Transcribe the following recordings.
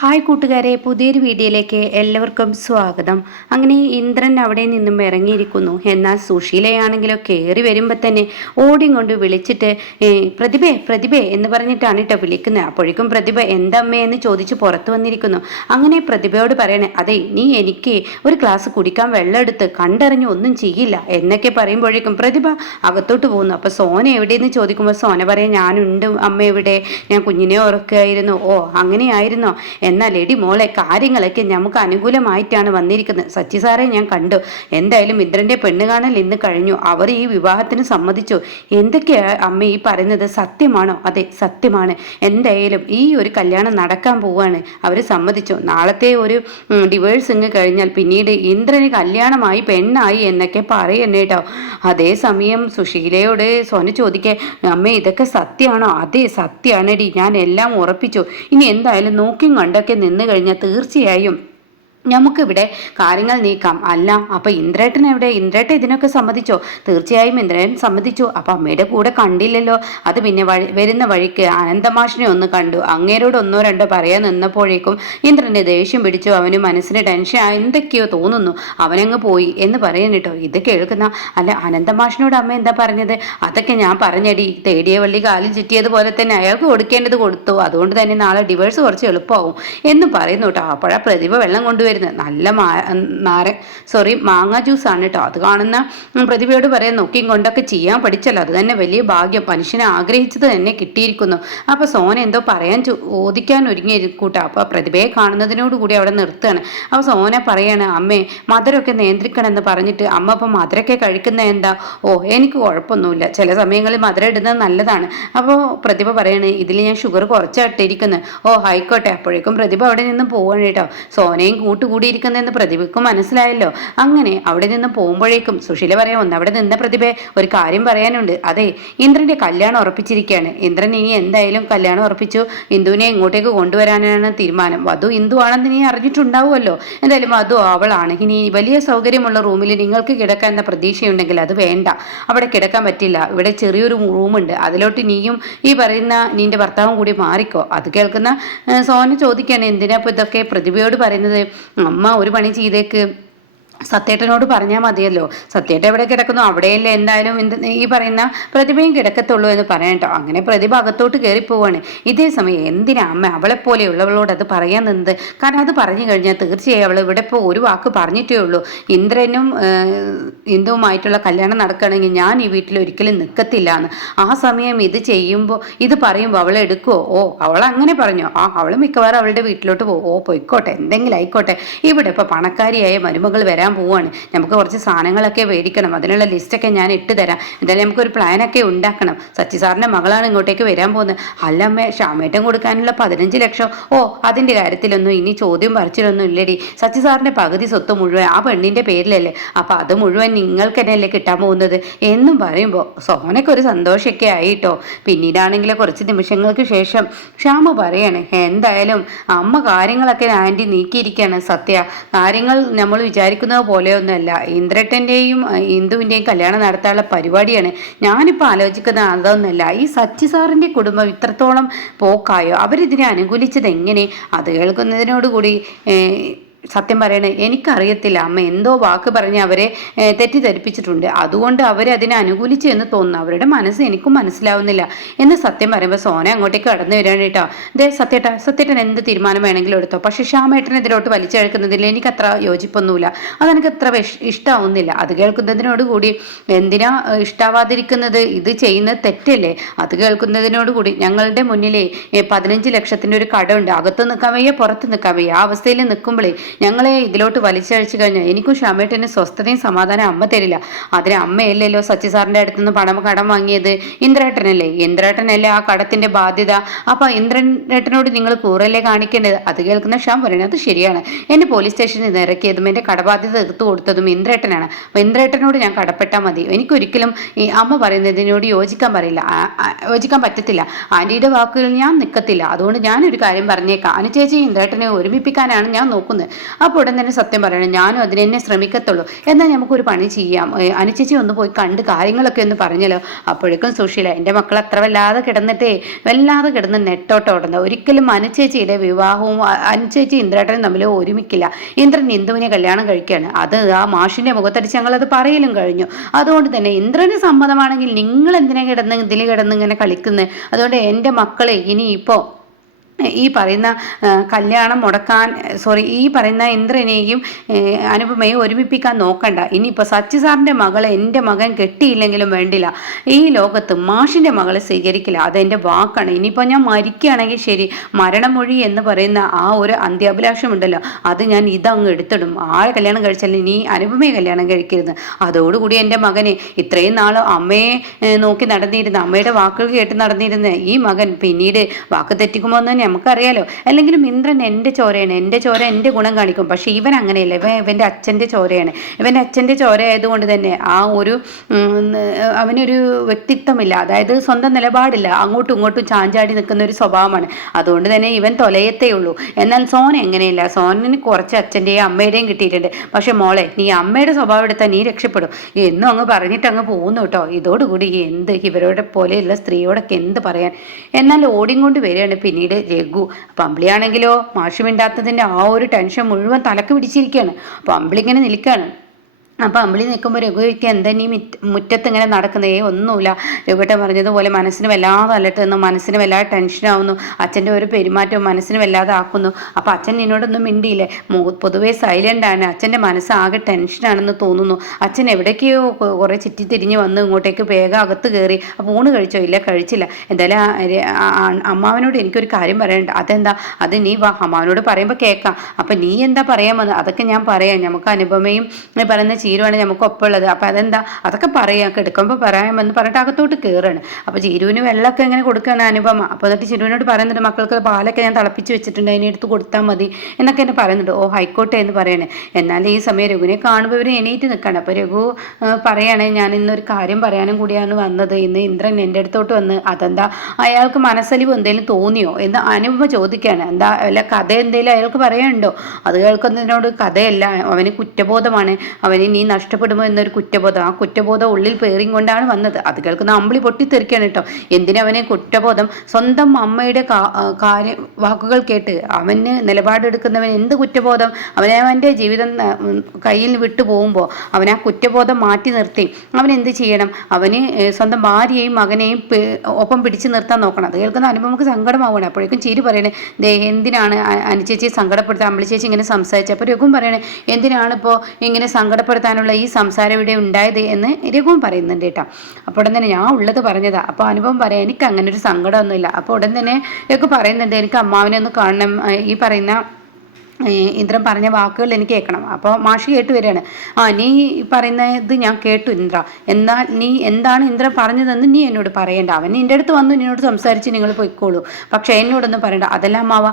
Hi കൂട്ടുകാരെ, പുതിയൊരു വീഡിയോയിലേക്ക് എല്ലാവർക്കും സ്വാഗതം. അങ്ങനെ ഇന്ദ്രൻ അവിടെ നിന്നും ഇറങ്ങിയിരിക്കുന്നു. എന്നാൽ സുശീലയാണെങ്കിലോ കയറി വരുമ്പോൾ തന്നെ ഓടിയും കൊണ്ട് വിളിച്ചിട്ട് പ്രതിഭേ പ്രതിഭേ എന്ന് പറഞ്ഞിട്ടാണ് കേട്ടോ വിളിക്കുന്നത്. അപ്പോഴേക്കും പ്രതിഭ എന്തമ്മേ എന്ന് ചോദിച്ച് പുറത്തു വന്നിരിക്കുന്നു. അങ്ങനെ പ്രതിഭയോട് പറയണേ, അതെ നീ എനിക്ക് ഒരു ഗ്ലാസ് കുടിക്കാൻ വെള്ളം എടുത്ത് കണ്ടറിഞ്ഞ് ഒന്നും ചെയ്യില്ല എന്നൊക്കെ പറയുമ്പോഴേക്കും പ്രതിഭ അകത്തോട്ട് പോകുന്നു. അപ്പോൾ സോന എവിടെയെന്ന് ചോദിക്കുമ്പോൾ സോന പറയാം, ഞാനുണ്ട് അമ്മ എവിടെ, ഞാൻ കുഞ്ഞിനെ ഉറക്കുകയായിരുന്നു. ഓ അങ്ങനെയായിരുന്നോ, എന്നാൽ എടി മോളെ കാര്യങ്ങളൊക്കെ നമുക്ക് അനുകൂലമായിട്ടാണ് വന്നിരിക്കുന്നത്. സച്ചി സാറെ ഞാൻ കണ്ടു. എന്തായാലും ഇന്ദ്രന്റെ പെണ്ണ് കാണൽ ഇന്ന് കഴിഞ്ഞു. അവർ ഈ വിവാഹത്തിന് സമ്മതിച്ചു. എന്തൊക്കെയാ അമ്മ ഈ പറയുന്നത്, സത്യമാണോ? അതെ സത്യമാണ്. എന്തായാലും ഈ ഒരു കല്യാണം നടക്കാൻ പോവാണ്. അവർ സമ്മതിച്ചു. നാളത്തെ ഒരു ഡിവേഴ്സ് ഇങ്ങ് കഴിഞ്ഞാൽ പിന്നീട് ഇന്ദ്രന് കല്യാണമായി പെണ്ണായി എന്നൊക്കെ പറയുന്നേ കേട്ടോ. അതേസമയം സുശീലയോട് സോന ചോദിക്കേ, അമ്മ ഇതൊക്കെ സത്യമാണോ? അതെ സത്യമാണെടി, ഞാൻ എല്ലാം ഉറപ്പിച്ചു. ഇനി എന്തായാലും നോക്കിയും കണ്ടൊക്കെ നിന്ന് കഴിഞ്ഞാൽ തീർച്ചയായും നമുക്കിവിടെ കാര്യങ്ങൾ നീക്കാം. അല്ല അപ്പം ഇന്ദ്രേട്ടൻ എവിടെ? ഇന്ദ്രേട്ടൻ ഇതിനൊക്കെ സമ്മതിച്ചോ? തീർച്ചയായും ഇന്ദ്രൻ സമ്മതിച്ചു. അപ്പം അമ്മയുടെ കൂടെ കണ്ടില്ലല്ലോ. അത് പിന്നെ വരുന്ന വഴിക്ക് അനന്തമാഷിനെ ഒന്ന് കണ്ടു. അങ്ങേരോട് ഒന്നോ രണ്ടോ പറയാൻ നിന്നപ്പോഴേക്കും ഇന്ദ്രന് ദേഷ്യം പിടിച്ചു. അവന് മനസ്സിന് ടെൻഷൻ എന്തൊക്കെയോ തോന്നുന്നു, അവനങ്ങ് പോയി എന്ന് പറയുന്നു കേട്ടോ. ഇത് കേൾക്കുന്ന അല്ല അനന്തമാഷിനോട് അമ്മ എന്താ പറഞ്ഞത്? അതൊക്കെ ഞാൻ പറഞ്ഞടി, തേടിയ വള്ളി കാലിൽ ചുറ്റിയതുപോലെ തന്നെ അയാൾക്ക് കൊടുക്കേണ്ടത് കൊടുത്തു. അതുകൊണ്ട് തന്നെ നാളെ ഡിവേഴ്സ് കുറച്ച് എളുപ്പമാവും എന്ന് പറയുന്നു കേട്ടോ. അപ്പോഴാ പ്രതിഭ വെള്ളം കൊണ്ടുവരുന്നത് നല്ല മാങ്ങ ജ്യൂസാണ് കേട്ടോ. അത് കാണുന്ന പ്രതിഭയോട് പറയാൻ നോക്കിയും കൊണ്ടൊക്കെ ചെയ്യാൻ പഠിച്ചല്ലോ, അത് തന്നെ വലിയ ഭാഗ്യം. മനുഷ്യനെ ആഗ്രഹിച്ചത് തന്നെ കിട്ടിയിരിക്കുന്നു. അപ്പൊ സോന എന്തോ പറയാൻ ചോദിക്കാൻ ഒരുങ്ങിയിരിക്കൂട്ടോ. അപ്പൊ പ്രതിഭയെ കാണുന്നതിനോടുകൂടി അവിടെ നിർത്തുകയാണ്. അപ്പൊ സോന പറയാണ്, അമ്മേ മധുരമൊക്കെ നിയന്ത്രിക്കണം എന്ന് പറഞ്ഞിട്ട് അമ്മ ഇപ്പം മധുരമൊക്കെ കഴിക്കുന്ന എന്താ? ഓ എനിക്ക് കുഴപ്പമൊന്നുമില്ല, ചില സമയങ്ങളിൽ മധുരം ഇടുന്നത് നല്ലതാണ്. അപ്പോൾ പ്രതിഭ പറയാണ്, ഇതിൽ ഞാൻ ഷുഗർ കുറച്ചിട്ടിരിക്കുന്നത്. ഓ ആയിക്കോട്ടെ. അപ്പോഴേക്കും പ്രതിഭ അവിടെ നിന്ന് പോവാണ് കേട്ടോ. സോനയും കൂട്ടുകൂടിയിരിക്കുന്നതെന്ന് പ്രതിഭയ്ക്കും മനസ്സിലായല്ലോ. അങ്ങനെ അവിടെ നിന്ന് പോകുമ്പോഴേക്കും സുശീല പറയാം, ഒന്ന് അവിടെ നിന്ന പ്രതിഭയെ ഒരു കാര്യം പറയാനുണ്ട്. അതെ ഇന്ദ്രന്റെ കല്യാണം ഉറപ്പിച്ചിരിക്കുകയാണ്. ഇന്ദ്രൻ ഇനി എന്തായാലും കല്യാണം ഉറപ്പിച്ചു. ഇന്ദുവിനെ ഇങ്ങോട്ടേക്ക് കൊണ്ടുവരാനാണ് തീരുമാനം. വധു ഇന്ദു ആണെന്ന് നീ അറിഞ്ഞിട്ടുണ്ടാവുമല്ലോ. എന്തായാലും വധു അവളാണ്. ഇനി വലിയ സൗകര്യമുള്ള റൂമിൽ നിങ്ങൾക്ക് കിടക്കാൻ എന്ന പ്രതീക്ഷയുണ്ടെങ്കിൽ അത് വേണ്ട, അവിടെ കിടക്കാൻ പറ്റില്ല. ഇവിടെ ചെറിയൊരു റൂമുണ്ട്, അതിലോട്ട് നീയും ഈ പറയുന്ന നിന്റെ ഭർത്താവും കൂടി മാറിക്കോ. അത് കേൾക്കുന്ന സോന ചോദിക്കാണ്, എന്തിനാ ഇപ്പൊ ഇതൊക്കെ പ്രതിഭയോട് പറയുന്നത്? അമ്മ ഒരു പണി ചെയ്തേക്ക്, സത്യേട്ടനോട് പറഞ്ഞാൽ മതിയല്ലോ. സത്യേട്ടൻ എവിടെ കിടക്കുന്നു അവിടെയല്ലേ എന്തായാലും ഈ പറയുന്ന പ്രതിഭയും കിടക്കത്തുള്ളൂ എന്ന് പറയട്ടോ. അങ്ങനെ പ്രതിഭ അകത്തോട്ട് കയറിപ്പോവാണ്. ഇതേ സമയം എന്തിനാ അമ്മ അവളെപ്പോലെയുള്ളവളോട് അത് പറയാൻ നിന്നത്? കാരണം അത് പറഞ്ഞു കഴിഞ്ഞാൽ തീർച്ചയായും അവൾ ഇവിടെ ഇപ്പോൾ ഒരു വാക്ക് പറഞ്ഞിട്ടേ ഉള്ളൂ, ഇന്ദ്രനും ഇന്ദുവുമായിട്ടുള്ള കല്യാണം നടക്കുകയാണെങ്കിൽ ഞാൻ ഈ വീട്ടിൽ ഒരിക്കലും നിൽക്കത്തില്ല എന്ന്. ആ സമയം ഇത് ചെയ്യുമ്പോൾ ഇത് പറയുമ്പോൾ അവൾ എടുക്കുമോ? ഓ അവൾ അങ്ങനെ പറഞ്ഞോ? അവൾ മിക്കവാറും അവളുടെ വീട്ടിലോട്ട് പോകും. ഓ പൊയ്ക്കോട്ടെ, എന്തെങ്കിലും ആയിക്കോട്ടെ. ഇവിടെ ഇപ്പോൾ പണക്കാരിയായ മരുമകൾ വരാൻ പോവാണ്. നമുക്ക് കുറച്ച് സാധനങ്ങളൊക്കെ മേടിക്കണം. അതിനുള്ള ലിസ്റ്റൊക്കെ ഞാൻ ഇട്ട് തരാം. എന്തായാലും നമുക്കൊരു പ്ലാനൊക്കെ ഉണ്ടാക്കണം. സച്ചി സാറിൻ്റെ മകളാണ് ഇങ്ങോട്ടേക്ക് വരാൻ പോകുന്നത്. അല്ലമ്മേ ക്ഷാമേറ്റം കൊടുക്കാനുള്ള 15 ലക്ഷം. ഓ അതിൻ്റെ കാര്യത്തിലൊന്നും ഇനി ചോദ്യം പറിച്ചിലൊന്നും ഇല്ലടി. സച്ചി സാറിൻ്റെ പകുതി സ്വത്ത് മുഴുവൻ ആ പെണ്ണിൻ്റെ പേരിലല്ലേ. അപ്പം അത് മുഴുവൻ നിങ്ങൾക്ക് തന്നെയല്ലേ കിട്ടാൻ പോകുന്നത് എന്നും പറയുമ്പോൾ സോനയ്ക്കൊരു സന്തോഷമൊക്കെ ആയിട്ടോ. പിന്നീടാണെങ്കിൽ കുറച്ച് നിമിഷങ്ങൾക്ക് ശേഷം ക്ഷാമ പറയാണ്, എന്തായാലും അമ്മ കാര്യങ്ങളൊക്കെ ആൻറ്റി നീക്കിയിരിക്കുകയാണ്. സത്യ കാര്യങ്ങൾ നമ്മൾ വിചാരിക്കുന്നത് പോലെയൊന്നുമല്ല. ഇന്ദ്രേട്ടൻ്റെയും ഇന്ദുവിൻ്റെയും കല്യാണം നടത്താനുള്ള പരിപാടിയാണ്. ഞാനിപ്പോൾ ആലോചിക്കുന്ന അതൊന്നുമല്ല, ഈ സച്ചി സാറിൻ്റെ കുടുംബം ഇത്രത്തോളം പോക്കായോ? അവരിതിനെ അനുകൂലിച്ചത് എങ്ങനെ? അത് കേൾക്കുന്നതിനോടുകൂടി സത്യം പറയണേ എനിക്കറിയത്തില്ല അമ്മ, എന്തോ വാക്ക് പറഞ്ഞ് അവരെ തെറ്റിദ്ധരിപ്പിച്ചിട്ടുണ്ട്. അതുകൊണ്ട് അവരതിനെ അനുകൂലിച്ചു എന്ന് തോന്നുന്നു. അവരുടെ മനസ്സ് എനിക്കും മനസ്സിലാവുന്നില്ല എന്ന് സത്യം പറയുമ്പോൾ സോന അങ്ങോട്ടേക്ക് കടന്നു വരാണ് കേട്ടോ. ദേ സത്യേട്ടൻ എന്ത് തീരുമാനം വേണമെങ്കിലും എടുത്തോ, പക്ഷെ ശ്യാമേട്ടൻ ഇതിലോട്ട് വലിച്ചെടുക്കുന്നതിൽ എനിക്കത്ര യോജിപ്പൊന്നുമില്ല. അതെനിക്ക് അത്ര ഇഷ്ടമാവുന്നില്ല. അത് കേൾക്കുന്നതിനോടുകൂടി എന്തിനാ ഇഷ്ടാവാതിരിക്കുന്നത്? ഇത് ചെയ്യുന്നത് തെറ്റല്ലേ? അത് കേൾക്കുന്നതിനോടുകൂടി ഞങ്ങളുടെ മുന്നിലെ 15 ലക്ഷത്തിൻ്റെ ഒരു കടമുണ്ട്. അകത്ത് നിൽക്കാൻ വയ്യ, പുറത്ത് നിൽക്കാൻ വയ്യ. ആ അവസ്ഥയിൽ നിൽക്കുമ്പോഴേ ഞങ്ങളെ ഇതിലോട്ട് വലിച്ചഴിച്ചു കഴിഞ്ഞാൽ എനിക്കും ക്ഷമേട്ടന് സ്വസ്ഥതയും സമാധാനം അമ്മ തരില്ല. അതിന് അമ്മയല്ലല്ലോ സച്ചി സാറിൻ്റെ അടുത്തുനിന്ന് കടം വാങ്ങിയത്, ഇന്ദ്രേട്ടനല്ലേ. ഇന്ദ്രേട്ടനല്ലേ ആ കടത്തിന്റെ ബാധ്യത. അപ്പൊ ഇന്ദ്രേട്ടനോട് നിങ്ങൾ കൂറല്ലേ കാണിക്കേണ്ടത്. അത് കേൾക്കുന്ന ഷ്യാം പറയുന്നത് അത് ശരിയാണ്. എന്നെ പോലീസ് സ്റ്റേഷനിൽ നിന്ന് ഇറക്കിയതും എൻ്റെ കടബാധ്യത എടുത്തു കൊടുത്തതും ഇന്ദ്രേട്ടനാണ്. അപ്പൊ ഇന്ദ്രേട്ടനോട് ഞാൻ കടപ്പെട്ടാൽ മതി. എനിക്കൊരിക്കലും ഈ അമ്മ പറയുന്നതിനോട് യോജിക്കാൻ പറ്റത്തില്ല. ആൻറ്റിയുടെ വാക്കുകൾ ഞാൻ നിൽക്കത്തില്ല. അതുകൊണ്ട് ഞാനൊരു കാര്യം പറഞ്ഞേക്കാം, അനുചേച്ചി ഇന്ദ്രേട്ടനെ ഒരുമിപ്പിക്കാനാണ് ഞാൻ നോക്കുന്നത്. അപ്പോൾ ഉടൻ തന്നെ സത്യം പറയണം, ഞാനും അതിനെ തന്നെ ശ്രമിക്കത്തുള്ളൂ. എന്നാൽ നമുക്കൊരു പണി ചെയ്യാം, അനുചേച്ചി ഒന്ന് പോയി കണ്ട് കാര്യങ്ങളൊക്കെ ഒന്ന് പറഞ്ഞല്ലോ. അപ്പോഴേക്കും സുശീല, എൻ്റെ മക്കൾ അത്ര വല്ലാതെ കിടന്ന് നെട്ടോട്ടം ഓടുന്നത്. ഒരിക്കലും അനുചേച്ചിയുടെ വിവാഹവും അനുചേച്ചി ഇന്ദ്രേട്ടനും തമ്മിൽ ഒരുമിക്കില്ല. ഇന്ദ്രൻ ഇന്ദുവിനെ കല്യാണം കഴിക്കുകയാണ്. അത് ആ മാഷിന്റെ മുഖത്തടിച്ച് ഞങ്ങളത് പറയലും കഴിഞ്ഞു. അതുകൊണ്ട് തന്നെ ഇന്ദ്രന് സമ്മതമാണെങ്കിൽ നിങ്ങൾ എന്തിനാ ഇതിൽ കിടന്ന് ഇങ്ങനെ കളിക്കുന്നത്? അതുകൊണ്ട് എൻ്റെ മക്കളെ ഇനിയിപ്പോ ഈ പറയുന്ന കല്യാണം മുടക്കാൻ ഈ പറയുന്ന ഇന്ദ്രനെയും അനുപമയും ഒരുമിപ്പിക്കാൻ നോക്കണ്ട. ഇനിയിപ്പോൾ സച്ചി സാറിൻ്റെ മകളെ എൻ്റെ മകൻ കെട്ടിയില്ലെങ്കിലും വേണ്ടില്ല, ഈ ലോകത്ത് മാഷിൻ്റെ മകളെ സ്വീകരിക്കില്ല. അതെൻ്റെ വാക്കാണ്. ഇനിയിപ്പോൾ ഞാൻ മരിക്കുകയാണെങ്കിൽ ശരി, മരണമൊഴി എന്ന് പറയുന്ന ആ ഒരു അന്ത്യാഭിലാഷമുണ്ടല്ലോ, അത് ഞാൻ ഇതങ്ങ് എടുത്തിടും. ആരെ കല്യാണം കഴിച്ചാലും നീ അനുപമയെ കല്യാണം കഴിക്കരുത്. അതോടുകൂടി എൻ്റെ മകന് ഇത്രയും നാളും അമ്മയെ നോക്കി നടന്നിരുന്ന, അമ്മയുടെ വാക്കുകൾ കേട്ട് നടന്നിരുന്ന ഈ മകൻ പിന്നീട് വാക്ക് തെറ്റിക്കുമോ എന്ന് നമുക്കറിയാലോ. അല്ലെങ്കിലും ഇന്ദ്രൻ എൻ്റെ ചോരയാണ്, എൻ്റെ ചോര എൻ്റെ ഗുണം കാണിക്കും. പക്ഷെ ഇവൻ അങ്ങനെയല്ല, ഇവൻ്റെ അച്ഛൻ്റെ ചോരയാണ്. ഇവൻ്റെ അച്ഛൻ്റെ ചോര ആയതുകൊണ്ട് തന്നെ ആ ഒരു അവനൊരു വ്യക്തിത്വമില്ല, അതായത് സ്വന്തം നിലപാടില്ല, അങ്ങോട്ടും ഇങ്ങോട്ടും ചാഞ്ചാടി നിൽക്കുന്ന ഒരു സ്വഭാവമാണ്. അതുകൊണ്ട് തന്നെ ഇവൻ തൊലയത്തേ ഉള്ളൂ. എന്നാൽ സോന എങ്ങനെയില്ല, സോനന് കുറച്ച് അച്ഛൻ്റെയും അമ്മയുടെയും കിട്ടിയിട്ടുണ്ട്. പക്ഷെ മോളെ, നീ അമ്മയുടെ സ്വഭാവം എടുത്താൽ നീ രക്ഷപ്പെടും എന്നും അങ്ങ് പറഞ്ഞിട്ട് അങ്ങ് പോകുന്നു കേട്ടോ. ഇതോടുകൂടി ഇവരോടെ പോലെയുള്ള സ്ത്രീയോടൊക്കെ എന്ത് പറയാൻ. എന്നാൽ ഓടിക്കൊണ്ട് വരികയാണ് പിന്നീട് രഘു. അപ്പം അമ്പിളിയാണെങ്കിലോ മാഷ് മിണ്ടാത്തതിൻ്റെ ആ ഒരു ടെൻഷൻ മുഴുവൻ തലക്ക് പിടിച്ചിരിക്കുകയാണ്. അപ്പം അമ്പിളിങ്ങനെ നിൽക്കുകയാണ്. അപ്പോൾ അമ്പിളി നിൽക്കുമ്പോൾ രഘുവിക്ക് എന്താ നീ മുറ്റത്ത് ഇങ്ങനെ നടക്കുന്നേ? ഒന്നുമില്ല. രഘുവേട്ടൻ പറഞ്ഞതുപോലെ മനസ്സിന് വല്ലാതെ അലട്ടുന്നു, മനസ്സിന് വല്ലാതെ ടെൻഷനാവുന്നു, അച്ഛൻ്റെ ഒരു പെരുമാറ്റവും മനസ്സിന് വല്ലാതെ ആക്കുന്നു. അപ്പോൾ അച്ഛൻ നിന്നോടൊന്നും മിണ്ടിയില്ലേ? പൊതുവേ സൈലൻ്റാണ്, അച്ഛൻ്റെ മനസ്സ് ആകെ ടെൻഷനാണെന്ന് തോന്നുന്നു. അച്ഛൻ എവിടേക്കോ കുറേ ചുറ്റിത്തിരിഞ്ഞ് വന്ന് ഇങ്ങോട്ടേക്ക് വേഗം അകത്ത് കയറി. അപ്പോൾ ഊണ് കഴിച്ചോ? ഇല്ല, കഴിച്ചില്ല. എന്തായാലും അമ്മാവനോട് എനിക്കൊരു കാര്യം പറയാനുണ്ട്. അതെന്താ? അത് നീ വാ, അമ്മാവനോട് പറയുമ്പോൾ കേൾക്കാം. അപ്പം നീ എന്താ പറയാൻ വന്നത്? അതൊക്കെ ഞാൻ പറയാം. നമുക്ക് അനുപമയും പറയുന്ന ചീരുവാണ് നമുക്ക് ഒപ്പമുള്ളത്. അപ്പം അതെന്താ? അതൊക്കെ പറയാം, കിടക്കുമ്പോൾ പറയാമെന്ന് പറഞ്ഞിട്ട് അകത്തോട്ട് കയറാണ്. അപ്പോൾ ചീരുവിന് വെള്ളമൊക്കെ എങ്ങനെ കൊടുക്കുകയാണ് അനുപമ. അപ്പോൾ എന്നിട്ട് ചീരുവിനോട് പറയുന്നുണ്ട്, മക്കൾക്ക് പാലൊക്കെ ഞാൻ തിളപ്പിച്ച് വെച്ചിട്ടുണ്ട്, അതിനെ എടുത്ത് കൊടുത്താൽ മതി എന്നൊക്കെ എന്നെ പറയുന്നുണ്ട്. ഓ ഹൈക്കോട്ടെ എന്ന് പറയണേ. എന്നാൽ ഈ സമയം രഘുവിനെ കാണുമ്പോൾ ഇവർ എണീറ്റ് നിൽക്കുകയാണ്. അപ്പോൾ രഘു പറയാണ്, ഞാൻ ഇന്നൊരു കാര്യം പറയാനും കൂടിയാണ് വന്നത്. ഇന്ന് ഇന്ദ്രൻ എൻ്റെ അടുത്തോട്ട് വന്ന്. അതെന്താ, അയാൾക്ക് മനസ്സലിവ് എന്തെങ്കിലും തോന്നിയോ എന്ന് അനുപമ ചോദിക്കുകയാണ്. എന്താ വല്ല കഥ എന്തെങ്കിലും അയാൾക്ക് പറയാനുണ്ടോ? അത് കേൾക്കുന്നതിനോട് കഥയല്ല, അവന് കുറ്റബോധമാണ്, അവന് നീ നഷ്ടപ്പെടുമോ എന്നൊരു കുറ്റബോധം. ആ കുറ്റബോധം ഉള്ളിൽ പേറിയും കൊണ്ടാണ് വന്നത്. അത് കേൾക്കുന്ന അമ്പിളി പൊട്ടിത്തെറിക്കാണ് കേട്ടോ. എന്തിനവനെ കുറ്റബോധം? സ്വന്തം അമ്മയുടെ വാക്കുകൾ കേട്ട് അവന് നിലപാടെടുക്കുന്നവൻ എന്ത് കുറ്റബോധം? അവനവൻ്റെ ജീവിതം കയ്യിൽ വിട്ടു പോകുമ്പോൾ അവൻ ആ കുറ്റബോധം മാറ്റി നിർത്തി അവൻ എന്ത് ചെയ്യണം? അവന് സ്വന്തം ഭാര്യയെയും മകനെയും ഒപ്പം പിടിച്ചു നിർത്താൻ നോക്കണം. അത് കേൾക്കുന്ന അനുപമക്ക് സങ്കടമാവുകയാണ്. അപ്പോഴേക്കും ചിരി പറയണേ, എന്തിനാണ് അനുചേച്ചിയെ സങ്കടപ്പെടുത്താൻ അമ്പിളി ചേച്ചി ഇങ്ങനെ സംസാരിച്ചത്? അപ്പോൾ രഘുവും പറയണേ, എന്തിനാണ് ഇപ്പോൾ ഇങ്ങനെ സങ്കടപ്പെടുത്താനുള്ള ഈ സംസാരം ഇവിടെ ഉണ്ടായത് എന്ന് രഘുവും പറയുന്നുണ്ട് കേട്ടോ. അപ്പോൾ ഉടൻ തന്നെ ഞാൻ ഉള്ളത് പറഞ്ഞതാ. അപ്പോൾ അനുഭവം പറയാം, എനിക്ക് അങ്ങനെ ഒരു സങ്കടമൊന്നുമില്ല. അപ്പോൾ ഉടൻ തന്നെ രഘു പറയുന്നുണ്ട്, എനിക്ക് അമ്മാവനെ ഒന്ന് കാണണം, ഈ പറയുന്ന ഇന്ദ്രൻ പറഞ്ഞ വാക്കുകൾ എനിക്ക് കേൾക്കണം. അപ്പോൾ മാഷി കേട്ട് വരികയാണ്. നീ പറയുന്നത് ഞാൻ കേട്ടു ഇന്ദ്ര, എന്നാൽ നീ എന്താണ് ഇന്ദ്രൻ പറഞ്ഞതെന്ന് നീ എന്നോട് പറയേണ്ട. അവൻ നിൻ്റെ അടുത്ത് വന്നു നിന്നോട് സംസാരിച്ച് നിങ്ങൾ പോയിക്കോളൂ, പക്ഷേ എന്നോടൊന്നും പറയണ്ട. അതെല്ലാം മാവ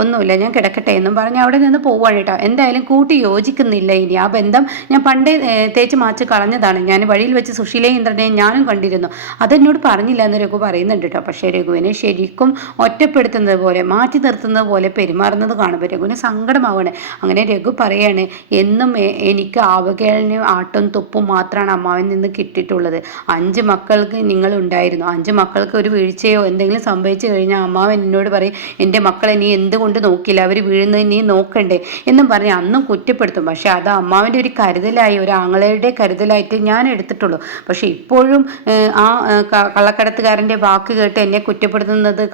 ഒന്നുമില്ല, ഞാൻ കിടക്കട്ടെ എന്നും പറഞ്ഞ് അവിടെ നിന്ന് പോവുകയാണ് കേട്ടോ. എന്തായാലും കൂട്ടി യോജിക്കുന്നില്ല ഇനി. ആ ബന്ധം ഞാൻ പണ്ടേ തേച്ച് മാച്ച് കളഞ്ഞതാണ്. ഞാൻ വഴിയിൽ വെച്ച് സുശീലയും ഇന്ദ്രനെയും ഞാനും കണ്ടിരുന്നു, അതെന്നോട് പറഞ്ഞില്ല എന്ന് രഘു പറയുന്നുണ്ട് കേട്ടോ. പക്ഷേ രഘുവിനെ ശരിക്കും ഒറ്റപ്പെടുത്തുന്നത് പോലെ, മാറ്റി നിർത്തുന്നത് പോലെ പെരുമാറുന്നത് കാണുമ്പോൾ രഘുവിന് സങ്കടമാവുകയാണ്. അങ്ങനെ രഘു പറയാണ്, എന്നും എനിക്ക് അവകേളനും ആട്ടും തുപ്പും മാത്രമാണ് അമ്മാവിൽ നിന്ന് കിട്ടിയിട്ടുള്ളത്. 5 മക്കൾക്ക് നിങ്ങൾ ഉണ്ടായിരുന്നു. 5 മക്കൾക്ക് ഒരു വീഴ്ചയോ എന്തെങ്കിലും സംഭവിച്ചു കഴിഞ്ഞാൽ അമ്മാവൻ എന്നോട് പറയും, എൻ്റെ മക്കളെ നീ എന്തുകൊണ്ട് നോക്കില്ല, അവർ വീഴുന്നത് നീ നോക്കണ്ടേ എന്നും പറഞ്ഞ് അന്നും കുറ്റപ്പെടുത്തും. പക്ഷെ അത് അമ്മാവിൻ്റെ ഒരു കരുതലായി, ഒരു ആങ്ങളയുടെ കരുതലായിട്ട് ഞാൻ എടുത്തിട്ടുള്ളൂ. പക്ഷെ ഇപ്പോഴും ആ കള്ളക്കടത്തുകാരൻ്റെ വാക്ക് കേട്ട് എന്നെ ഒറ്റപ്പെടുത്തുന്നത്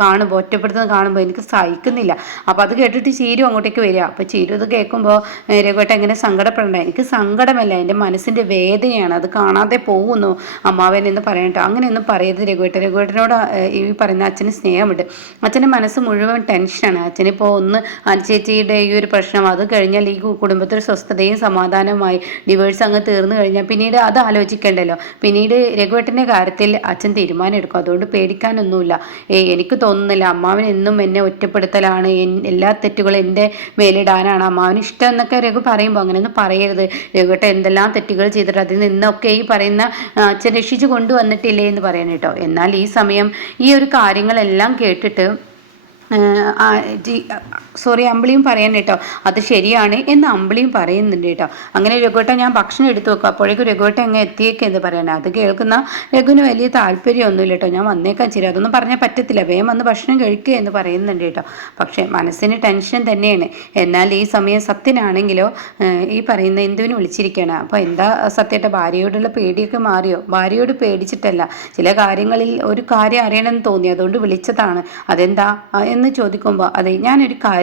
കാണുമ്പോൾ എനിക്ക് സഹിക്കുന്നില്ല. അപ്പോൾ അത് കേട്ടിട്ട് ചീരു അങ്ങോട്ടേക്ക് വരിക. അപ്പോൾ ചീരു ഇത് കേൾക്കുമ്പോൾ, രഘുവേട്ട എങ്ങനെ സങ്കടപ്പെടണ്ട? എനിക്ക് സങ്കടമല്ല, എൻ്റെ മനസ്സിൻ്റെ വേദനയാണ്, അത് കാണാതെ പോകുന്നു അമ്മാവൻ എന്ന് പറയട്ടോ. അങ്ങനെയൊന്നും പറയരുത് രഘുവേട്ടനോട് ഈ പറയുന്ന അച്ഛന് സ്നേഹമുണ്ട്. അച്ഛൻ്റെ മനസ്സ് മുഴുവൻ ടെൻഷനാണ്. അച്ഛനിപ്പോൾ ഒന്ന് അനുചേച്ചിയുടെ ഈ ഒരു പ്രശ്നം, അത് കഴിഞ്ഞാൽ ഈ കുടുംബത്തിൽ സ്വസ്ഥതയും സമാധാനവുമായി ഡിവേഴ്സ് അങ്ങ് തീർന്നു കഴിഞ്ഞാൽ പിന്നീട് അത് ആലോചിക്കേണ്ടല്ലോ. പിന്നീട് രഘുവേട്ടൻ്റെ കാര്യത്തിൽ അച്ഛൻ തീരുമാനം എടുക്കും. അതുകൊണ്ട് പേടിക്കാനൊന്നുമില്ല. എനിക്ക് തോന്നുന്നില്ല, അമ്മാവൻ എന്നും എന്നെ ഒറ്റപ്പെടുത്തലാണ്, എല്ലാ തെറ്റുകളും എൻ്റെ മേലിടാനാണ് അമ്മാവന് ഇഷ്ടം എന്നൊക്കെ രഘു പറയുമ്പോൾ അങ്ങനെയൊന്നും പറയരുത്. രഘുവേട്ടൻ എന്തെല്ലാം തെറ്റുകൾ ചെയ്തിട്ട് അതിൽ നിന്നൊക്കെ ഈ പറയുന്ന അച്ഛൻ രക്ഷിച്ചു കൊണ്ടുവന്നിട്ടില്ലേ എന്ന് പറയാൻ കേട്ടോ. എന്നാൽ ഈ സമയം ഈ ഒരു കാര്യങ്ങളെല്ലാം കേട്ടിട്ട് സോറി അമ്പിളിയും പറയാൻ കേട്ടോ, അത് ശരിയാണ് എന്ന് അമ്പിളിയും പറയുന്നുണ്ട് കേട്ടോ. അങ്ങനെ രഘുവേട്ടൻ ഞാൻ ഭക്ഷണം എടുത്തു വെക്കും, അപ്പോഴേക്കും രഘുവേട്ടൻ അങ്ങ് എത്തിയേക്ക് എന്ന് പറയാൻ. അത് കേൾക്കുന്ന രഘുവിന് വലിയ താല്പര്യമൊന്നുമില്ല കേട്ടോ. ഞാൻ വന്നേക്കാൻ ശരി, അതൊന്നും പറഞ്ഞാൽ പറ്റത്തില്ല, വേഗം വന്ന് ഭക്ഷണം കഴിക്കുക എന്ന് പറയുന്നുണ്ട് കേട്ടോ. പക്ഷേ മനസ്സിന് ടെൻഷൻ തന്നെയാണ്. എന്നാൽ ഈ സമയം സത്യനാണെങ്കിലോ ഈ പറയുന്ന എന്തുവിന് വിളിച്ചിരിക്കുകയാണ്. അപ്പോൾ എന്താ സത്യത്തെ ഭാര്യയോടുള്ള പേടിയൊക്കെ മാറിയോ? ഭാര്യയോട് പേടിച്ചിട്ടല്ല, ചില കാര്യങ്ങളിൽ ഒരു കാര്യം അറിയണമെന്ന് തോന്നി, അതുകൊണ്ട് വിളിച്ചതാണ്. അതെന്താ എന്ന് ചോദിക്കുമ്പോൾ, അതെ ഞാനൊരു കാര്യം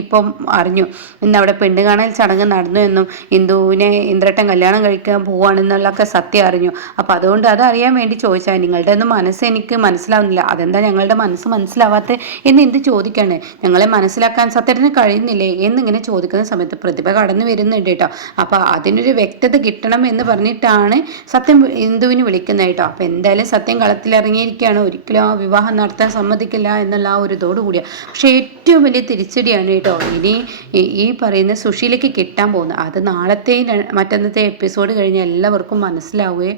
ഇപ്പം അറിഞ്ഞു, ഇന്ന് അവിടെ പെണ്ണ് കാണൽ ചടങ്ങ് നടന്നു എന്നും ഇന്ദുവിനെ ഇന്ദ്രട്ടൻ കല്യാണം കഴിക്കാൻ പോവാണെന്നുള്ളതൊക്കെ സത്യം അറിഞ്ഞു. അപ്പം അതുകൊണ്ട് അതറിയാൻ വേണ്ടി ചോദിച്ചാൽ, നിങ്ങളുടെ ഒന്നും മനസ്സ് എനിക്ക് മനസ്സിലാവുന്നില്ല, അതെന്താ ഞങ്ങളുടെ മനസ്സ് മനസ്സിലാവാത്ത എന്ന് എന്ത് ചോദിക്കണേ, ഞങ്ങളെ മനസ്സിലാക്കാൻ സത്യത്തിന് കഴിയുന്നില്ലേ എന്നിങ്ങനെ ചോദിക്കുന്ന സമയത്ത് പ്രതിഭ കടന്നു വരുന്നുണ്ട് കേട്ടോ. അപ്പം അതിനൊരു വ്യക്തത കിട്ടണം എന്ന് പറഞ്ഞിട്ടാണ് സത്യം ഇന്ദുവിന് വിളിക്കുന്നത് കേട്ടോ. അപ്പം എന്തായാലും സത്യം കളത്തിലിറങ്ങിയിരിക്കുകയാണ്, ഒരിക്കലും ആ വിവാഹം നടത്താൻ സമ്മതിക്കില്ല എന്നുള്ള ആ ഒരു ഇതോട് കൂടിയാണ്. പക്ഷെ ഏറ്റവും വലിയ തിരിച്ചടിയാണ് കേട്ടോ ഇനി ഈ പറയുന്ന സുശീലയ്ക്ക് കിട്ടാൻ പോകുന്നത്. അത് നാളത്തെ മറ്റന്നത്തെ എപ്പിസോഡ് കഴിഞ്ഞ് എല്ലാവർക്കും മനസ്സിലാവുകയും